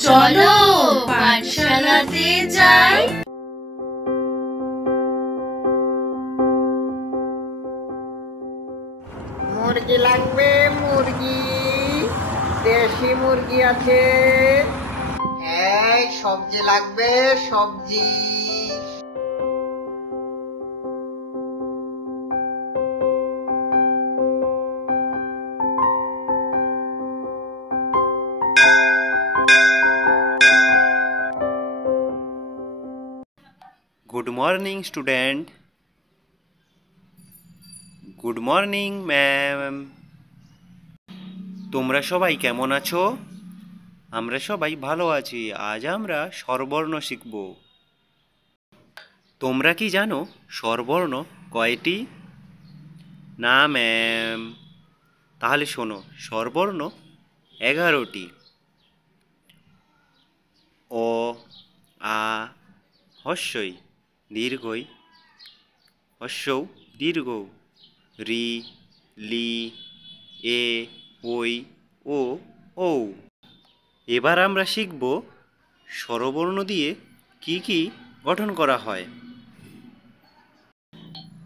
চলো পাঠশালাতে যাই। মুরগি লাগবে, মুরগি, দেশি মুরগি আছে। এই সবজি লাগবে, সবজি। Good morning student. Good morning ma'am. তোমরা সবাই কেমন আছো? আমরা সবাই ভালো আছি। আজ আমরা স্বরবর্ণ শিখব। তোমরা কি জানো স্বরবর্ণ কয়টি? না ম্যাম। তাহলে শোনো, স্বরবর্ণ 11টি। অ, আ, হস্যই দীর্ঘই, হস্যৌ দীর্ঘ, রি, লি, এ, ওই, ও, ঔ। এবার আমরা শিখব স্বরবর্ণ দিয়ে কি কি গঠন করা হয়।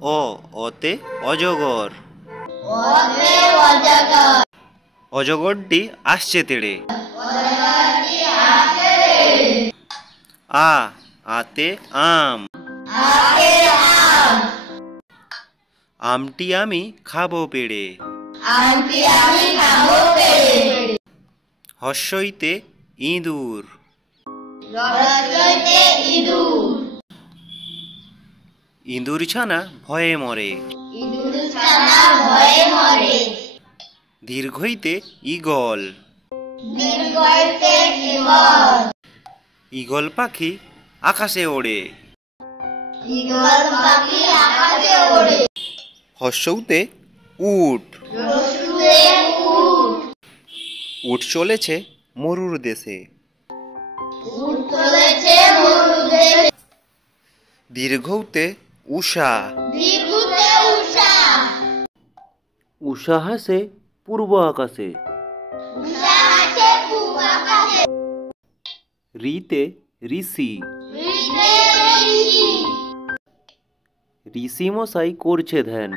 অ, অতে অজগর। অজগরটি আসছে তেড়ে। আ, আতে আম। আমটি আমি খাবো পেড়ে। হস্যইতে ইঁদুর। ইঁদুর ছানা ভয়ে মরে। দীর্ঘইতে ঈগল। ঈগল পাখি আকাশে ওড়ে। হস্যৌতে উট। উট চলেছে মরুর দেশে। দীর্ঘৌতে উষা। উষা হাসে পূর্ব আকাশে। রিতে ঋষি। ঋষি মশাই করছে ধ্যান।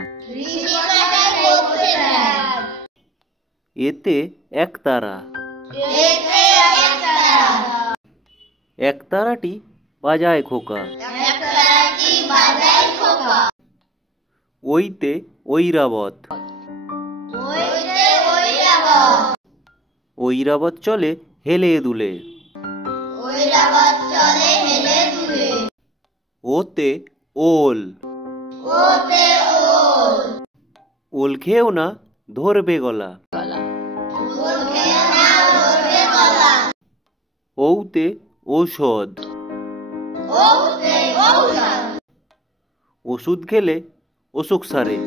এতে একতারা। একতারাটি বাজায় খোকা। ওইতে ঐরাবত। ঐরাবত চলে হেলে দুলে। ওতে ওল। ওল খেয়েও না ধরবে গলা। ঔতে ঔষধ। ওষুধ খেলে অসুখ সারে।